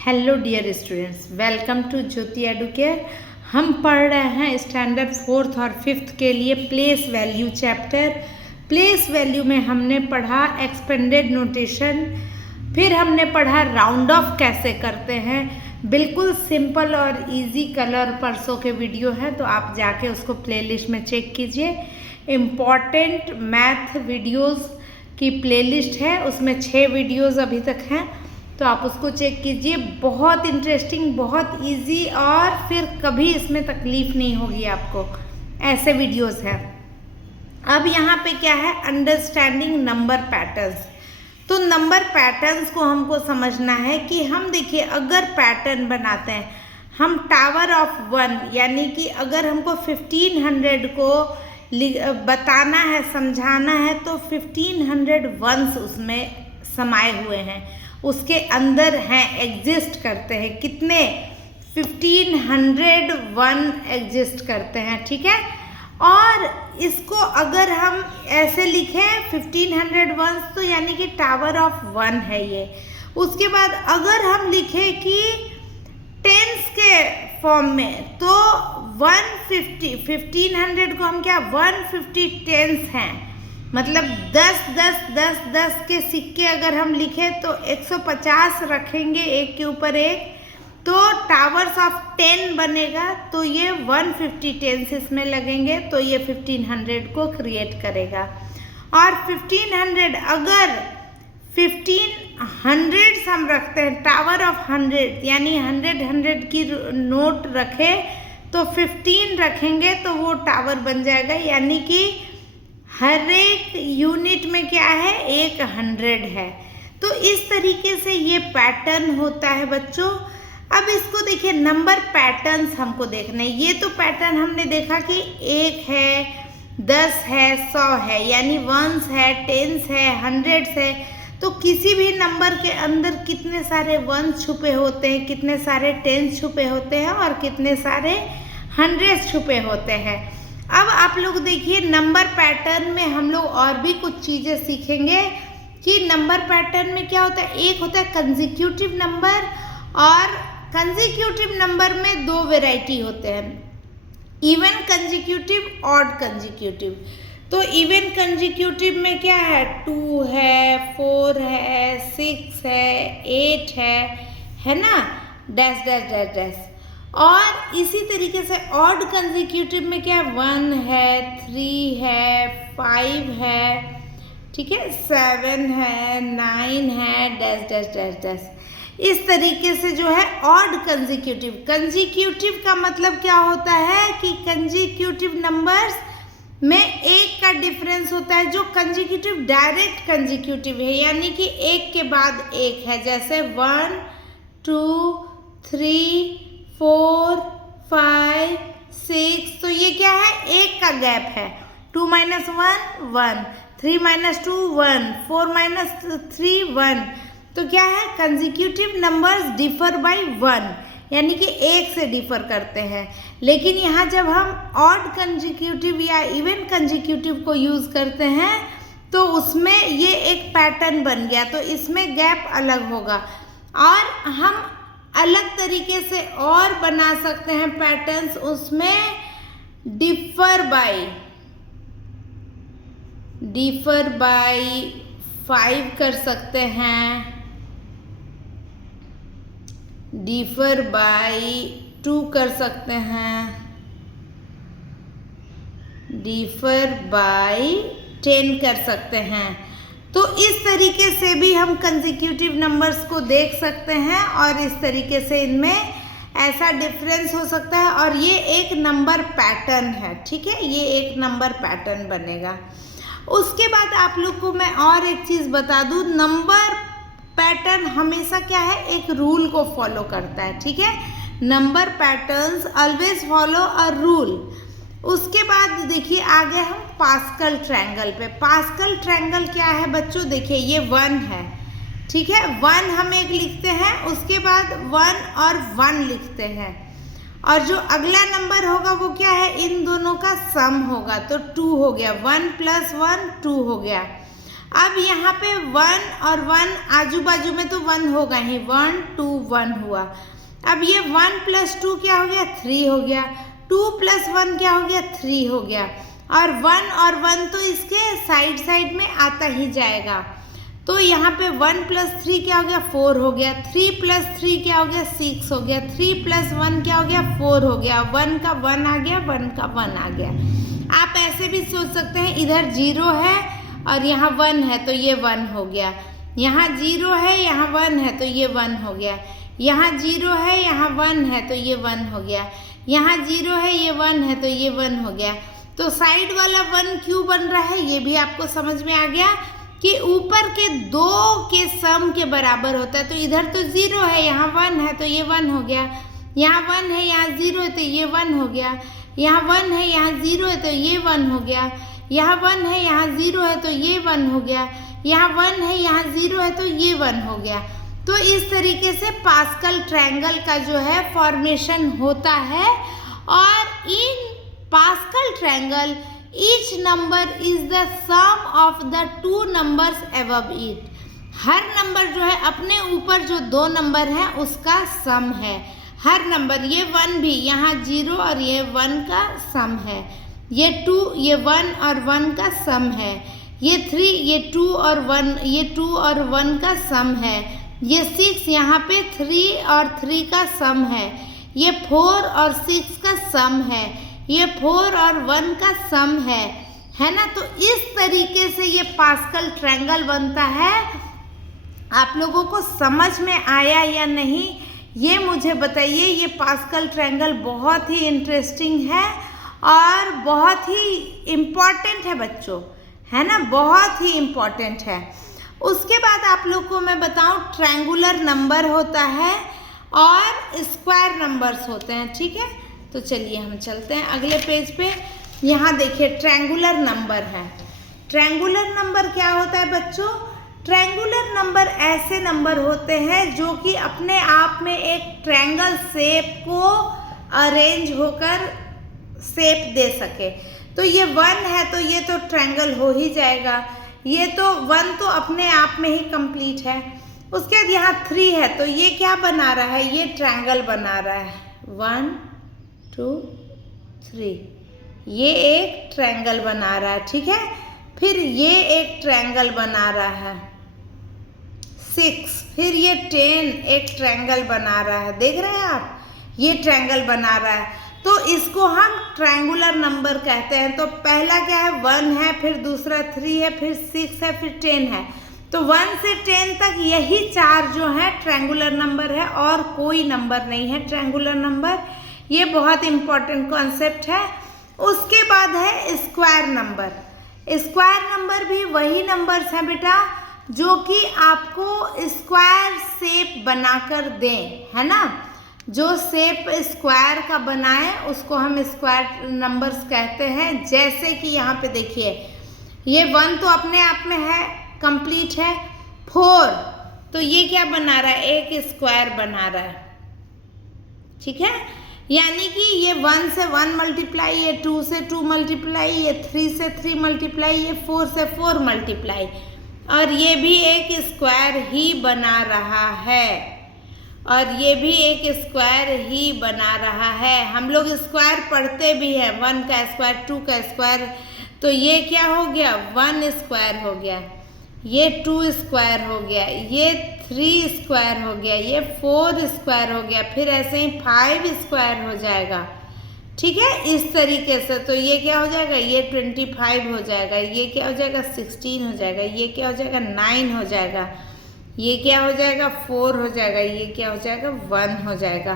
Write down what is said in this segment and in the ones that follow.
Hello dear students, welcome to Jyoti Educare. हम पढ़ रहे हैं स्टैंडर्ड 4th और 5th के लिए place value chapter. Place value में हमने पढ़ा एक्सपेंडेड नोटेशन, फिर हमने पढ़ा राउंड ऑफ कैसे करते हैं। बिल्कुल सिंपल और इजी कलर परसों के वीडियो हैं, तो आप जाके उसको प्लेलिस्ट में चेक कीजिए। इम्पॉर्टेंट मैथ वीडियोस की प्लेलिस्ट है, उसमें 6 वीडियोस अभी तक हैं, तो आप उसको चेक कीजिए। बहुत इंटरेस्टिंग, बहुत इजी, और फिर कभी इसमें तकलीफ नहीं होगी आपको, ऐसे वीडियोस हैं। अब यहाँ पे क्या है, अंडरस्टैंडिंग नंबर पैटर्न्स। तो नंबर पैटर्न्स को हमको समझना है कि हम देखिए, अगर पैटर्न बनाते हैं हम टावर ऑफ 1, यानी कि अगर हमको 1500 को बताना है, समझाना है, तो 1500 वंस उसमें समाये हुए हैं, उसके अंदर हैं, एग्जिस्ट करते हैं। कितने? 1501 एग्जिस्ट करते हैं, ठीक है। और इसको अगर हम ऐसे लिखें 1501 तो यानी कि टावर ऑफ 1 है ये। उसके बाद अगर हम लिखें कि टेंस के फॉर्म में, तो 1500 को हम क्या 150 टेंस हैं, मतलब 10 के सिक्के अगर हम लिखें तो 150 रखेंगे एक के ऊपर एक, तो टावर्स ऑफ 10 बनेगा। तो ये 150 टेंस इसमें लगेंगे, तो ये 1500 को क्रिएट करेगा। और 1500 अगर 1500 हम रखते हैं, टावर ऑफ 100, यानी 100 की नोट रखे तो 15 रखेंगे तो वो टावर बन जाएगा, यानी कि हर एक यूनिट में क्या है, 100 है। तो इस तरीके से ये पैटर्न होता है बच्चों। अब इसको देखिए, नंबर पैटर्न्स हमको देखने। ये तो पैटर्न हमने देखा कि 1 है, 10 है, 100 है, यानी वंस है, टेंस है, हंड्रेड्स है। तो किसी भी नंबर के अंदर कितने सारे वंस छुपे होते हैं, कितने सारे टेंस छुपे होते हैं, और कितने सारे हंड्रेड्स छुपे होते हैं। अब आप लोग देखिए, नंबर पैटर्न में हम लोग और भी कुछ चीज़ें सीखेंगे कि नंबर पैटर्न में क्या होता है। एक होता है कंसेक्यूटिव नंबर, और कंसेक्यूटिव नंबर में 2 वैरायटी होते हैं, इवन कंसेक्यूटिव, ऑड कंसेक्यूटिव। तो इवन कंसेक्यूटिव में क्या है, 2 है, 4 है, 6 है, 8 है ना, डैश डैश डैश डैश। और इसी तरीके से ऑड कंसेक्यूटिव में क्या है, 1 है, 3 है, 5 है, ठीक है, 7 है, 9 है, डैश डैश डैश डैश। इस तरीके से जो है ऑड कंसेक्यूटिव। कंसेक्यूटिव का मतलब क्या होता है कि कंसेक्यूटिव नंबर्स में एक का डिफरेंस होता है। जो कंसेक्यूटिव डायरेक्ट कंसेक्यूटिव है, यानी कि एक के बाद एक है, जैसे 1 2 3 4 5 6। तो ये क्या है, एक का गैप है। 2 - 1 1, 3 - 2 1, 4 - 3 1। तो क्या है, कंसेक्यूटिव नंबर्स डिफर बाय 1, यानी कि एक से डिफर करते हैं। लेकिन यहाँ जब हम ऑड कंसेक्यूटिव या इवन कंसेक्यूटिव को यूज़ करते हैं, तो उसमें ये एक पैटर्न बन गया, तो इसमें गैप अलग होगा। और हम अलग तरीके से और बना सकते हैं पैटर्न्स, उसमें डिफर बाय 5 कर सकते हैं, डिफर बाय 2 कर सकते हैं, डिफर बाय 10 कर सकते हैं। तो इस तरीके से भी हम कंसेक्यूटिव नंबर्स को देख सकते हैं, और इस तरीके से इनमें ऐसा डिफरेंस हो सकता है। और ये एक नंबर पैटर्न है, ठीक है, ये एक नंबर पैटर्न बनेगा। उसके बाद आप लोग को मैं और एक चीज़ बता दूँ, नंबर पैटर्न हमेशा क्या है, एक रूल को फॉलो करता है, ठीक है। Number patterns always follow a rule. उसके बाद देखिए, आगे हम पास्कल ट्रायंगल पे। पास्कल ट्रायंगल क्या है बच्चों, देखिए ये 1 है, ठीक है, 1 हम एक लिखते हैं, उसके बाद 1 और 1 लिखते हैं, और जो अगला नंबर होगा वो क्या है, इन दोनों का सम होगा, तो 2 हो गया, 1 + 1 2 हो गया। अब यहाँ पे 1 और 1 आजू बाजू में तो 1 होगा ही, 1 2 1 हुआ। अब ये 1 + 2 क्या हो गया, 3 हो गया। 2 + 1 क्या हो गया, 3 हो गया। और 1 और 1 तो इसके साइड साइड में आता ही जाएगा। तो यहाँ पे 1 + 3 क्या हो गया, 4 हो गया। 3 + 3 क्या हो गया, 6 हो गया। 3 + 1 क्या हो गया, 4 हो गया। 1 का 1 आ गया, 1 का 1 आ गया। आप ऐसे भी सोच सकते हैं, इधर 0 है और यहाँ 1 है तो ये 1 हो गया। यहाँ 0 है, यहाँ 1 है तो ये 1 हो गया। यहाँ 0 है, यहाँ 1 है तो ये 1 हो गया। यहाँ 0 है, ये 1 है तो ये 1 हो गया। तो साइड वाला 1 क्यों बन रहा है, ये भी आपको समझ में आ गया कि ऊपर के 2 के सम के बराबर होता है। तो इधर तो 0 है, यहाँ 1 है तो ये 1 हो गया। यहाँ 1 है, यहाँ 0 है तो ये 1 हो गया। यहाँ 1 है, यहाँ 0 है तो ये 1 हो गया। यहाँ 1 है, यहाँ 0 है तो ये 1 हो गया। यहाँ 1 है, यहाँ 0 है तो ये 1 हो गया। तो इस तरीके से पास्कल ट्रायंगल का जो है फॉर्मेशन होता है। और in Pascal triangle each number is the sum of the 2 numbers above it। Her number जो है अपने ऊपर जो 2 नंबर हैं उसका सम है। हर नंबर, ये 1 भी, यहाँ 0 और ये 1 का सम है। ये 2, ये 1 और 1 का सम है। ये 3, ये 2 और 1, ये 2 और 1 का सम है। ये 6, यहाँ पे 3 और 3 का सम है। ये 4 और 6 का सम है। ये 4 और 1 का सम है ना। तो इस तरीके से ये पास्कल ट्रायंगल बनता है। आप लोगों को समझ में आया या नहीं, ये मुझे बताइए। ये पास्कल ट्रायंगल बहुत ही इंटरेस्टिंग है और बहुत ही इम्पॉर्टेंट है बच्चों, है ना, बहुत ही इम्पॉर्टेंट है। उसके बाद आप लोग को मैं बताऊं, ट्रायंगुलर नंबर होता है और स्क्वायर नंबर्स होते हैं, ठीक है। तो चलिए हम चलते हैं अगले पेज पे। यहाँ देखिए ट्रायंगुलर नंबर है। ट्रायंगुलर नंबर क्या होता है बच्चों, ट्रायंगुलर नंबर ऐसे नंबर होते हैं जो कि अपने आप में एक ट्रायंगल शेप को अरेंज होकर शेप दे सके। तो ये 1 है तो ये तो ट्रायंगल हो ही जाएगा। ये तो 1 तो अपने आप में ही कंप्लीट है। उसके बाद यहाँ 3 है तो ये क्या बना रहा है, ये ट्रायंगल बना रहा है। 1 2 3, ये एक ट्रायंगल बना रहा है, ठीक है। फिर ये एक ट्रायंगल बना रहा है 6, फिर ये 10 एक ट्रायंगल बना रहा है। देख रहे हैं आप, ये ट्रायंगल बना रहा है। तो इसको हम ट्रायंगुलर नंबर कहते हैं। तो पहला क्या है, 1 है, फिर दूसरा 3 है, फिर 6 है, फिर 10 है। तो 1 से 10 तक यही 4 जो है ट्रायंगुलर नंबर है और कोई नंबर नहीं है ट्रायंगुलर नंबर। ये बहुत इंपॉर्टेंट कॉन्सेप्ट है। उसके बाद है स्क्वायर नंबर। स्क्वायर नंबर भी वही नंबर्स हैं बेटा जो कि आपको स्क्वायर शेप बनाकर दें, है ना। जो शेप स्क्वायर का बनाए उसको हम स्क्वायर नंबर्स कहते हैं। जैसे कि यहाँ पे देखिए, ये 1 तो अपने आप में है, कंप्लीट है। 4 तो ये क्या बना रहा है, एक स्क्वायर बना रहा है, ठीक है। यानी कि ये 1 से 1 मल्टीप्लाई, ये 2 से 2 मल्टीप्लाई, ये 3 से 3 मल्टीप्लाई, ये 4 से 4 मल्टीप्लाई, और ये भी एक स्क्वायर ही बना रहा है, और ये भी एक स्क्वायर ही बना रहा है। हम लोग स्क्वायर पढ़ते भी हैं, 1 का स्क्वायर, 2 का स्क्वायर। तो ये क्या हो गया, 1 स्क्वायर हो गया, ये 2 स्क्वायर हो गया, ये 3 स्क्वायर हो गया, ये 4 स्क्वायर हो गया, फिर ऐसे ही 5 स्क्वायर हो जाएगा, ठीक है, इस तरीके से। तो ये क्या हो जाएगा, ये 25 हो जाएगा, ये क्या हो जाएगा 16 हो जाएगा, ये क्या हो जाएगा 9 हो जाएगा, ये क्या हो जाएगा 4 हो जाएगा, ये क्या हो जाएगा 1 हो जाएगा।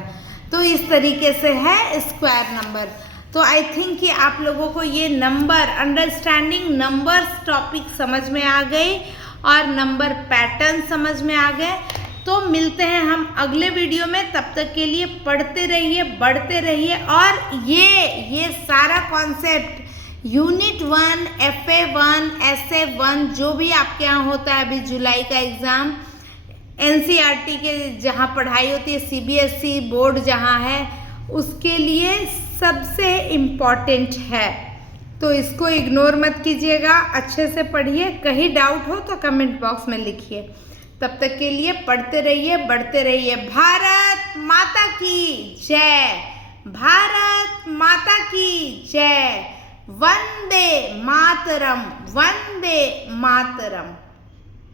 तो इस तरीके से है स्क्वायर नंबर। तो आई थिंक कि आप लोगों को ये नंबर, अंडरस्टैंडिंग नंबर्स टॉपिक समझ में आ गई और नंबर पैटर्न समझ में आ गए। तो मिलते हैं हम अगले वीडियो में, तब तक के लिए पढ़ते रहिए, बढ़ते रहिए। और ये सारा कॉन्सेप्ट यूनिट 1, FA1, SA1 जो भी आपके यहाँ होता है, अभी जुलाई का एग्ज़ाम, NCERT के जहाँ पढ़ाई होती है, CBSE बोर्ड जहाँ है, उसके लिए सबसे इम्पॉर्टेंट है। तो इसको इग्नोर मत कीजिएगा, अच्छे से पढ़िए। कहीं डाउट हो तो कमेंट बॉक्स में लिखिए। तब तक के लिए पढ़ते रहिए, बढ़ते रहिए। भारत माता की जय, भारत माता की जय। वंदे मातरम, वंदे मातरम।